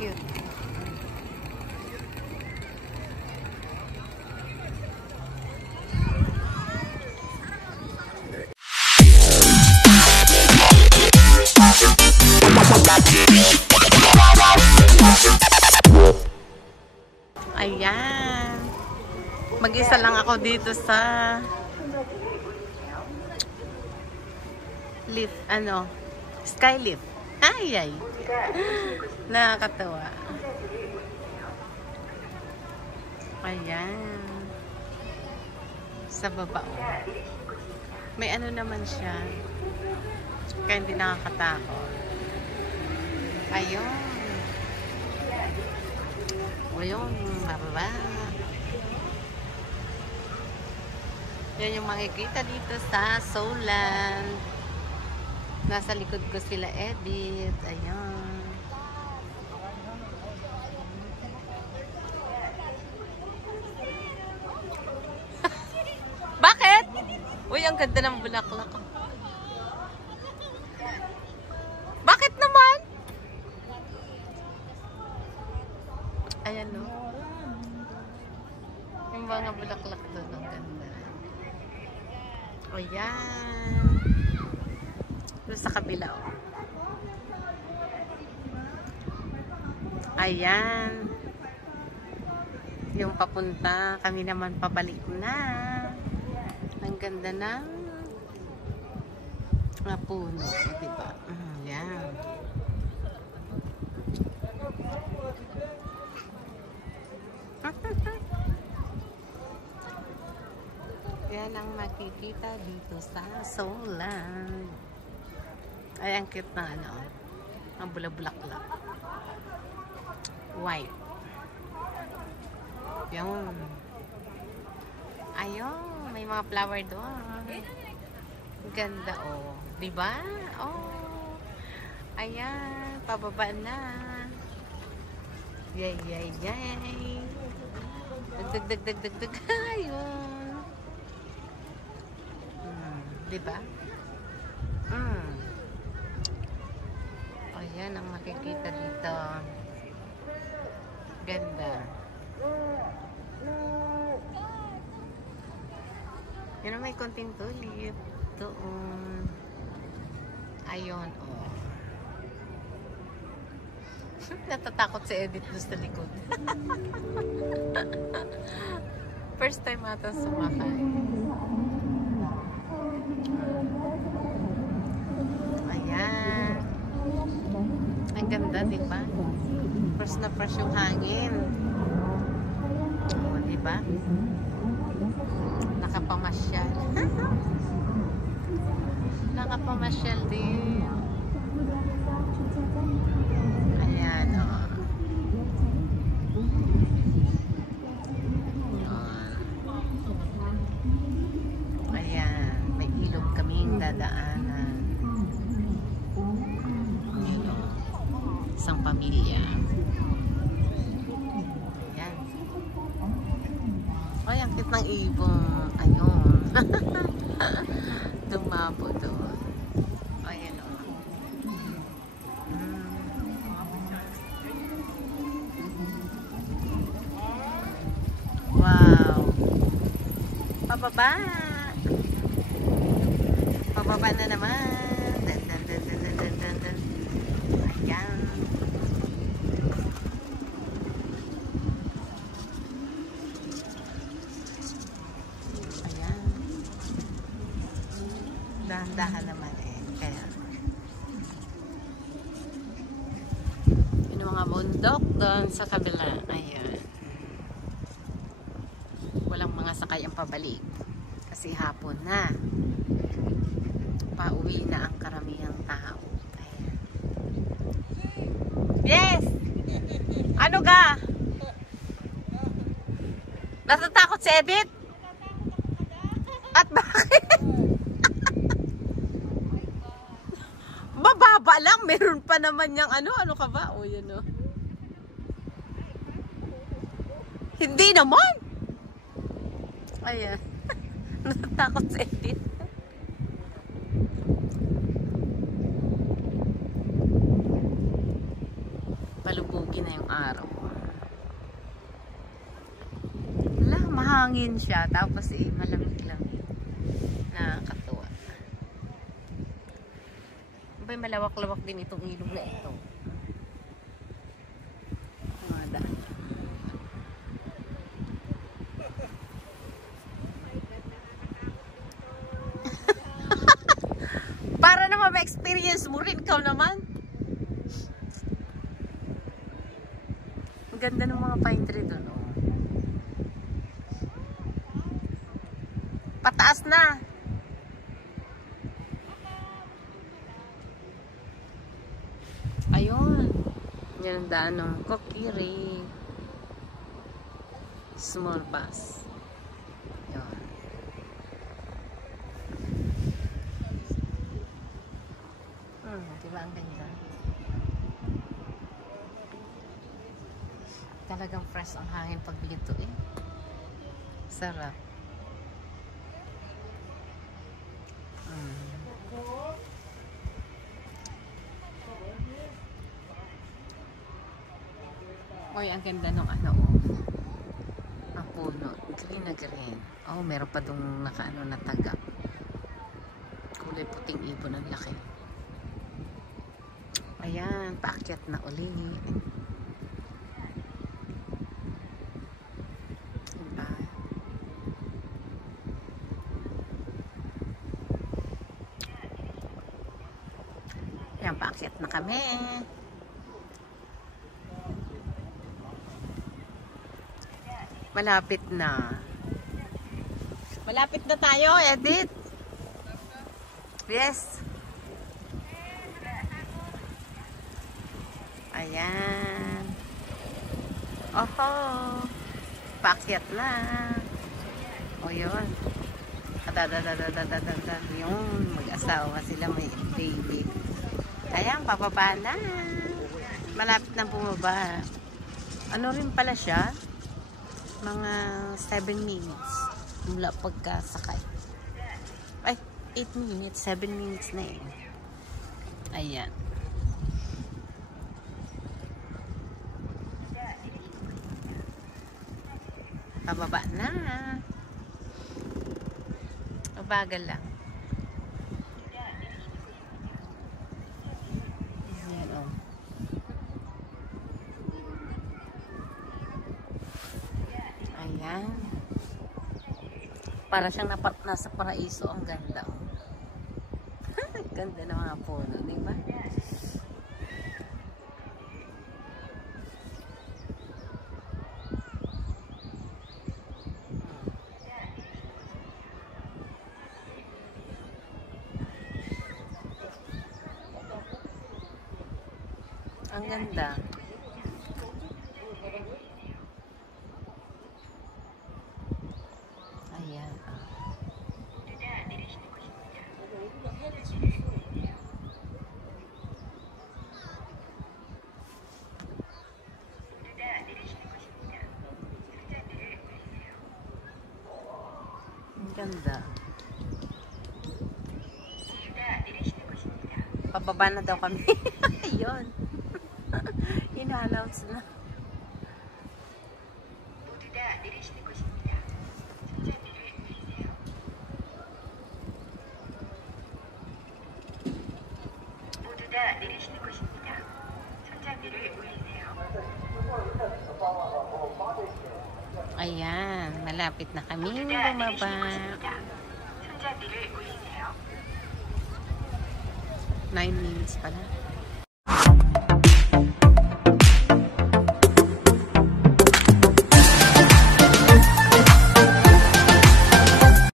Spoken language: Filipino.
Cute. Ayan. Mag-isa lang ako dito sa lift, Skylift. Ay. Nakakatawa. Ayan. Sa baba. May naman siya. Kaya hindi nakakatakot. Ayun. Ayun, bababa. Yan yung makikita dito sa Souland. Nasa likod ko sila Edith. Ayun. Bakit? Uy, ang ganda ng bulaklak. Bakit naman? Ayan o. Yung mga bulaklak doon, ang ganda. Ayan. Doon sa kabila o. Ayan. Yung papunta, kami naman pabalik na. Ang ganda ng puno, diba? Ayan. Yan ang makikita dito sa Souland. Ay, ang cute na ang bulaklak. White. Yun. Ayun, may mga flower doon. Ganda, oh. Diba? Oh. Ayan, pababa na. Yay. Dag. Ayun. Diba? Ayan ang makikita dito. Ganda. Yan ang may konting tulip. Doon. Ayun, oh. Natatakot si Edith doon sa likod. First time ata sumakay. Ayan. Ang ganda, diba? First na fresh yung hangin. O, diba? Nakapamasyal. Nakapamasyal din. Ayan, o. Ayan. May ilog kaming dadaanan. Isang pamilya. Ayan. Ay, ang cute ng ibon. Ayun. Dumabo doon. Ayan o. Wow. Pababa. Pababa na naman. Dan. Ayan. Ayan. Dahan-dahan naman kaya yung mga bundok doon sa kabila. Ayan. Walang mga sakay ang pabalik kasi hapon na. Pauwi na ang karamihang tao. Ayan. Yes! Ano ga? Natatakot si Edith? At bakit? Bababa lang. Meron pa naman yung ano ka ba? O yan o. Hindi naman. Ayan. Natatakot si Edith. Palubog. Foggy na yung araw. Wala, mahangin siya. Tapos malamig-lamig. Nakakatuwa. Abay, malawak-lawak din itong ilog na ito. Mga daan. Para naman ma-experience mo rin. Ikaw naman. Ang ganda ng mga pine tree doon. Oh. Pataas na. Ayun. Yan ang daan ng Kokiri. Small bus. Ayun. Diba ang ganda? Talagang fresh ang hangin pag dito eh. Sarap. Oy, ang ganda ng ano oh. Ang puno. Green na green. Oh, meron pa dong nakaano na taga. Kulay puting ibon ang laki. Ayan, paakyat na uli. Diba? Ayan, paakyat na kami. Malapit na. Malapit na tayo, Edith. Yes. Ayan. Oho. Paakyat na. O yun. Yun. Mag-asawa sila, may baby. Ayan, papaba na. Malapit na bumaba. Ano rin pala siya? Mga 7 minutes mula pagkasakay. Ay, 8 minutes, 7 minutes na eh. Ayan. Pababa na. Mabagal lang. Ayan o. Ayan. Para siyang nasa paraiso. Ang ganda. Ganda ng mga puno, di ba? Ang ganda. Ayan. Ang ganda. Pababa na daw kami. Ayun. Ina-announce na. Ayan, malapit na kami bumaba. 9 minutes pala.